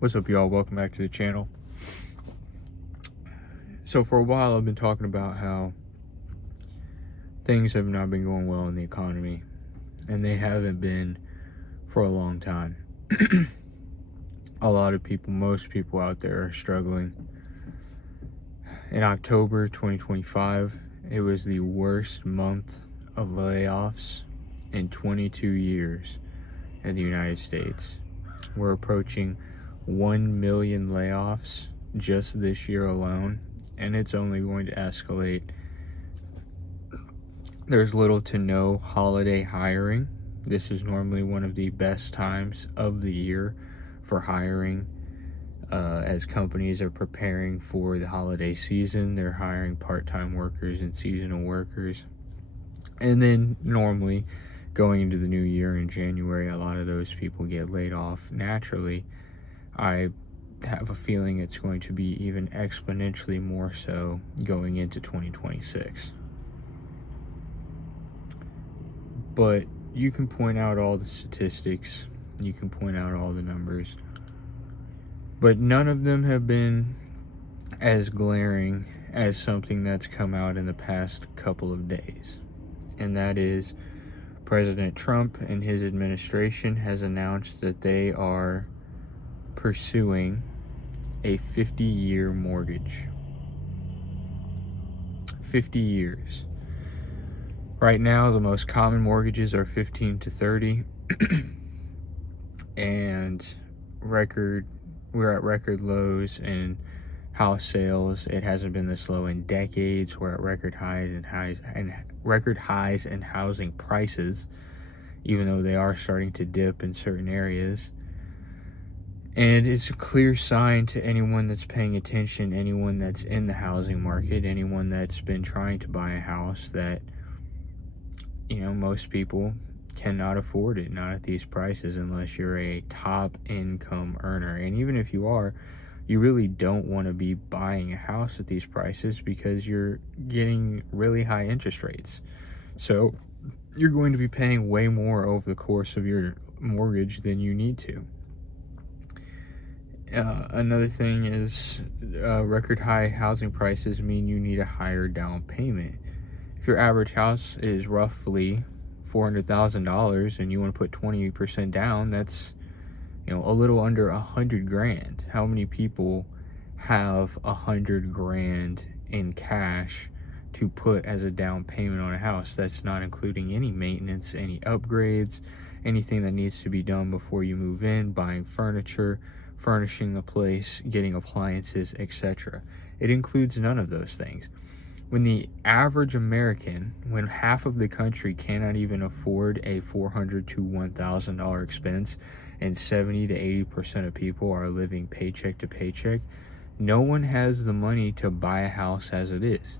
What's up, y'all? Welcome back to the channel. So for a while I've been talking about how things have not been going well in the economy, and they haven't been for a long time. A lot of people, most people out there are struggling. In October 2025, it was the worst month of layoffs in 22 years in the United States. We're approaching 1 million layoffs just this year alone, and it's only going to escalate. There's little to no holiday hiring. This is normally one of the best times of the year for hiring. As companies are preparing for the holiday season, they're hiring part-time workers and seasonal workers. And then normally going into the new year in January, a lot of those people get laid off naturally. I have a feeling it's going to be even exponentially more so going into 2026. But you can point out all the statistics, you can point out all the numbers, but none of them have been as glaring as something that's come out in the past couple of days. And that is President Trump and his administration has announced that they are pursuing a 50-year mortgage. 50 years. Right now, the most common mortgages are 15 to 30, and we're at record lows in house sales. It hasn't been this low in decades. We're at record highs in housing prices, even though they are starting to dip in certain areas. And it's a clear sign to anyone that's paying attention, anyone that's in the housing market, anyone that's been trying to buy a house, that most people cannot afford it, not at these prices, unless you're a top income earner. And even if you are, you really don't want to be buying a house at these prices because you're getting really high interest rates. So you're going to be paying way more over the course of your mortgage than you need to. Another thing is record high housing prices mean you need a higher down payment. If your average house is roughly $400,000 and you want to put 20% down, that's a little under $100,000. How many people have $100,000 in cash to put as a down payment on a house? That's not including any maintenance, any upgrades, anything that needs to be done before you move in, buying furniture, furnishing the place, getting appliances, etc. It includes none of those things. When the average American, when half of the country cannot even afford a $400 to $1,000 expense, and 70 to 80% of people are living paycheck to paycheck, no one has the money to buy a house as it is.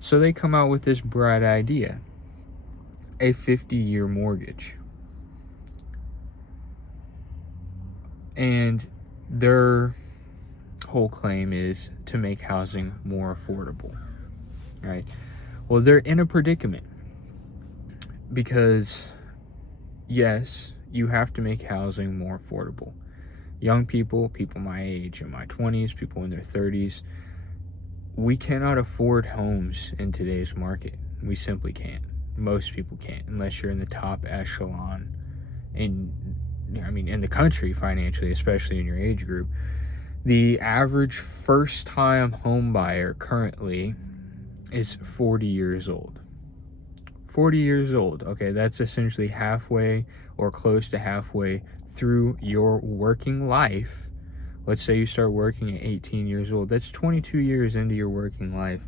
So they come out with this bright idea, a 50-year mortgage. And their whole claim is to make housing more affordable, right? Well, they're in a predicament because, yes, you have to make housing more affordable. Young people, people my age, in my 20s, people in their 30s, we cannot afford homes in today's market. We simply can't. Most people can't, unless you're in the top echelon in the country financially, especially in your age group. The average first-time home buyer currently is 40 years old. 40 years old, okay, that's essentially halfway or close to halfway through your working life. Let's say you start working at 18 years old. That's 22 years into your working life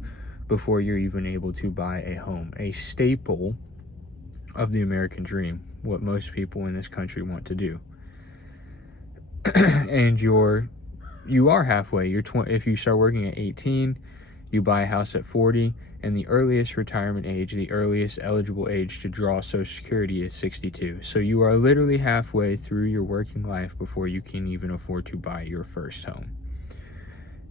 before you're even able to buy a home, a staple of the American dream, what most people in this country want to do. And you are halfway. If you start working at 18, you buy a house at 40, and the earliest retirement age, the earliest eligible age to draw Social Security is 62. So you are literally halfway through your working life before you can even afford to buy your first home.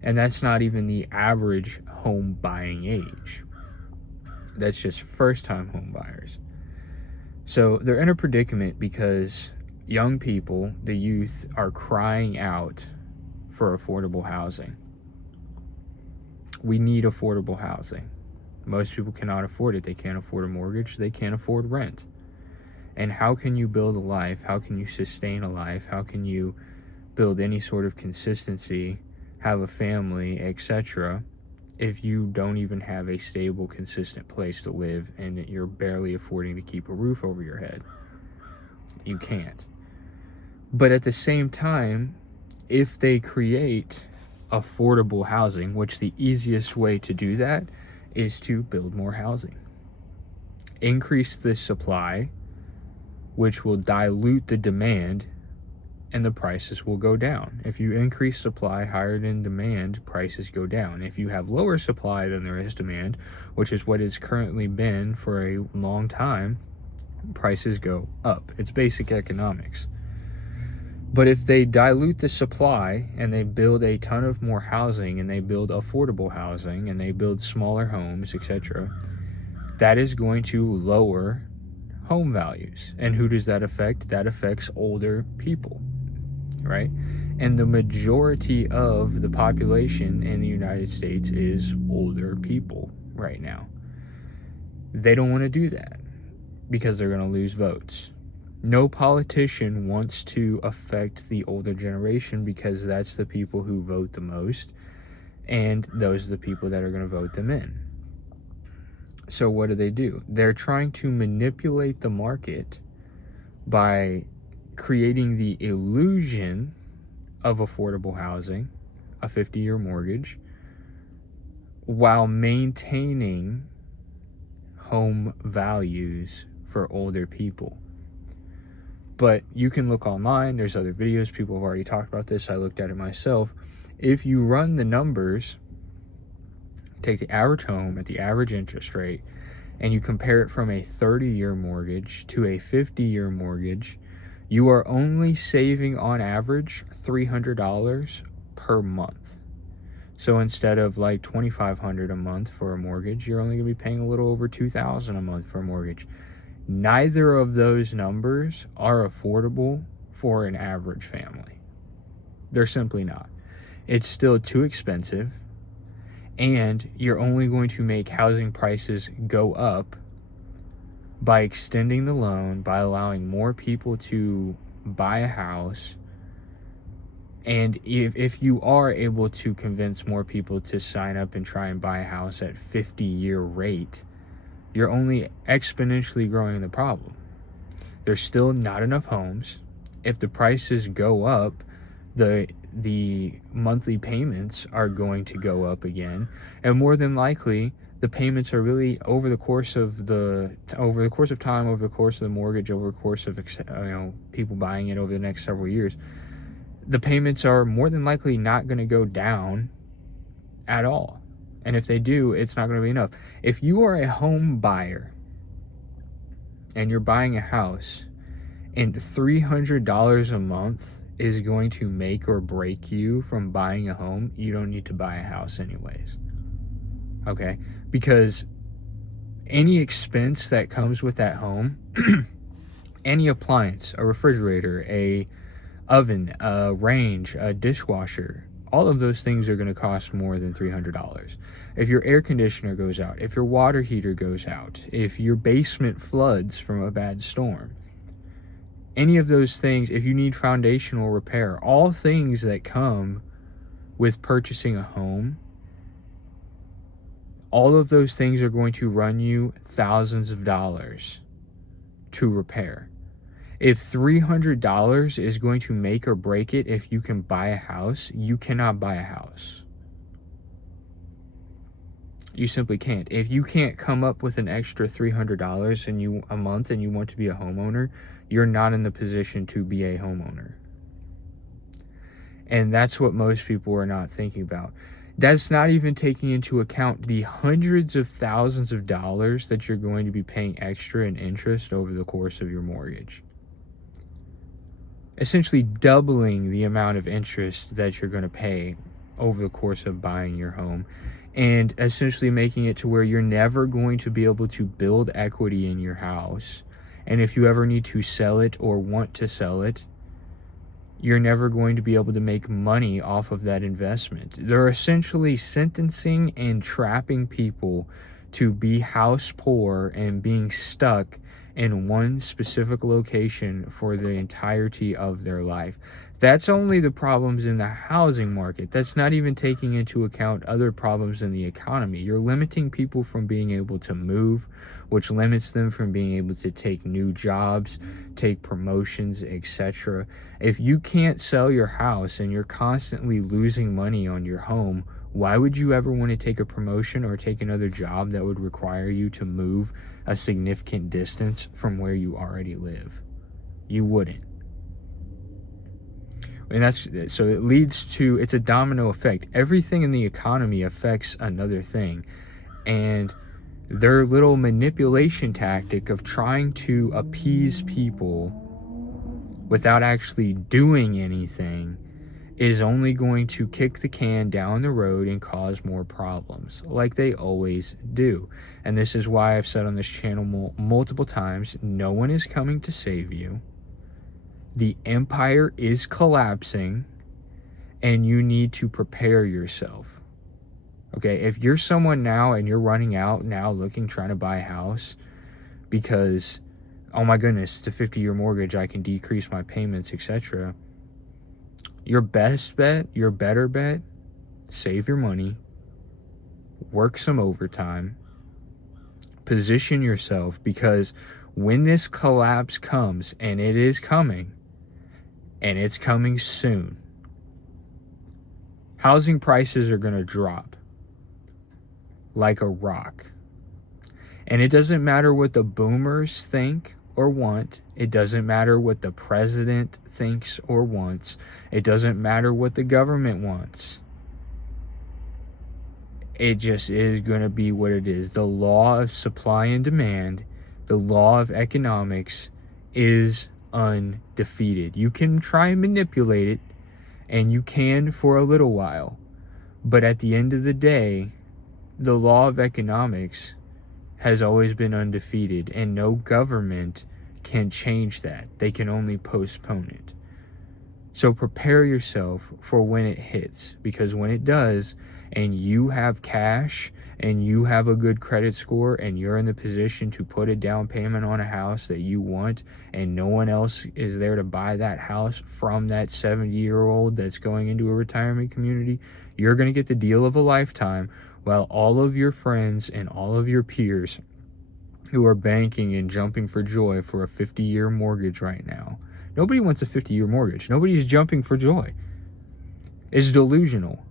And that's not even the average home buying age. That's just first-time home buyers. So they're in a predicament because young people, the youth, are crying out for affordable housing. We need affordable housing. Most people cannot afford it. They can't afford a mortgage. They can't afford rent. And how can you build a life? How can you sustain a life? How can you build any sort of consistency, have a family, etc., if you don't even have a stable, consistent place to live and you're barely affording to keep a roof over your head? You can't. But at the same time, if they create affordable housing, which the easiest way to do that is to build more housing, increase the supply, which will dilute the demand, and the prices will go down. If you increase supply higher than demand, prices go down. If you have lower supply than there is demand, which is what it's currently been for a long time, prices go up. It's basic economics. But if they dilute the supply and they build a ton of more housing and they build affordable housing and they build smaller homes, etc., that is going to lower home values. And who does that affect? That affects older people, right? And the majority of the population in the United States is older people right now. They don't want to do that because they're going to lose votes. No politician wants to affect the older generation because that's the people who vote the most, and those are the people that are going to vote them in. So what do? They're trying to manipulate the market by creating the illusion of affordable housing, a 50-year mortgage, while maintaining home values for older people. But you can look online, there's other videos, people have already talked about this, I looked at it myself. If you run the numbers, take the average home at the average interest rate, and you compare it from a 30-year mortgage to a 50-year mortgage, you are only saving on average $300 per month. So instead of like $2,500 a month for a mortgage, you're only going to be paying a little over $2,000 a month for a mortgage. Neither of those numbers are affordable for an average family. They're simply not. It's still too expensive, and you're only going to make housing prices go up by extending the loan, by allowing more people to buy a house. And if you are able to convince more people to sign up and try and buy a house at 50-year rate, you're only exponentially growing the problem. There's still not enough homes. If the prices go up, the monthly payments are going to go up again, and more than likely the payments are really over the course of time, over the course of the mortgage, over the course of people buying it over the next several years, the payments are more than likely not going to go down at all. And if they do, it's not going to be enough. If you are a home buyer and you're buying a house and $300 a month is going to make or break you from buying a home, you don't need to buy a house anyways. Okay? Because any expense that comes with that home, any appliance, a refrigerator, a oven, a range, a dishwasher, all of those things are going to cost more than $300. If your air conditioner goes out, if your water heater goes out, if your basement floods from a bad storm, any of those things, if you need foundational repair, all things that come with purchasing a home, all of those things are going to run you thousands of dollars to repair. If $300 is going to make or break it if you can buy a house, you cannot buy a house. You simply can't. If you can't come up with an extra $300 a month and you want to be a homeowner, you're not in the position to be a homeowner. And that's what most people are not thinking about. That's not even taking into account the hundreds of thousands of dollars that you're going to be paying extra in interest over the course of your mortgage. Essentially doubling the amount of interest that you're going to pay over the course of buying your home, and essentially making it to where you're never going to be able to build equity in your house And if you ever need to sell it or want to sell it, you're never going to be able to make money off of that investment. They're essentially sentencing and trapping people to be house poor and being stuck in one specific location for the entirety of their life. That's only the problems in the housing market. That's not even taking into account other problems in the economy. You're limiting people from being able to move, which limits them from being able to take new jobs, take promotions, etc. If you can't sell your house and you're constantly losing money on your home, why would you ever want to take a promotion or take another job that would require you to move a significant distance from where you already live? You wouldn't. And so it leads to, it's a domino effect. Everything in the economy affects another thing. And their little manipulation tactic of trying to appease people without actually doing anything is only going to kick the can down the road and cause more problems, like they always do. And this is why I've said on this channel multiple times, no one is coming to save you. The empire is collapsing, and you need to prepare yourself. Okay, if you're someone now and you're running out now trying to buy a house because, oh my goodness, it's a 50-year mortgage, I can decrease my payments, etc. Your best bet, your better bet, save your money, work some overtime, position yourself, because when this collapse comes, and it is coming, and it's coming soon, housing prices are going to drop like a rock. And it doesn't matter what the boomers think or want. It doesn't matter what the president thinks or wants. It doesn't matter what the government wants. It just is going to be what it is. The law of supply and demand, the law of economics, is undefeated. You can try and manipulate it, and you can for a little while. But at the end of the day, the law of economics has always been undefeated, and no government can change that. They can only postpone it. So prepare yourself for when it hits, because when it does, and you have cash, and you have a good credit score, and you're in the position to put a down payment on a house that you want, and no one else is there to buy that house from that 70-year-old that's going into a retirement community, you're going to get the deal of a lifetime, while all of your friends and all of your peers who are banking and jumping for joy for a 50-year mortgage right now. Nobody wants a 50-year mortgage. Nobody's jumping for joy. It's delusional.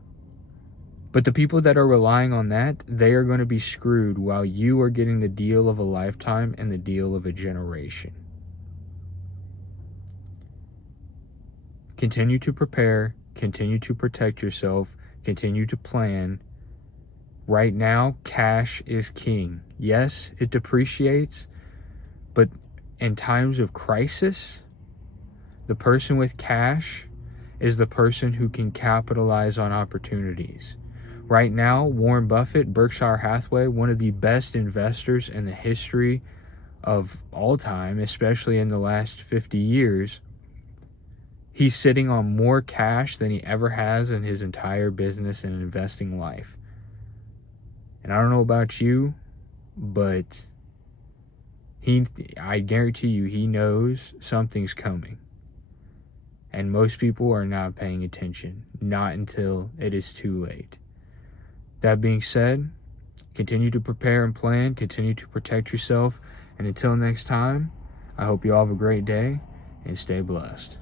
But the people that are relying on that, they are going to be screwed, while you are getting the deal of a lifetime and the deal of a generation. Continue to prepare, continue to protect yourself, continue to plan. Right now, cash is king. Yes, it depreciates, but in times of crisis, the person with cash is the person who can capitalize on opportunities. Right now, Warren Buffett, Berkshire Hathaway, one of the best investors in the history of all time, especially in the last 50 years, he's sitting on more cash than he ever has in his entire business and investing life. And I don't know about you, but I guarantee you, he knows something's coming. And most people are not paying attention, not until it is too late. That being said, continue to prepare and plan, continue to protect yourself, and until next time, I hope you all have a great day and stay blessed.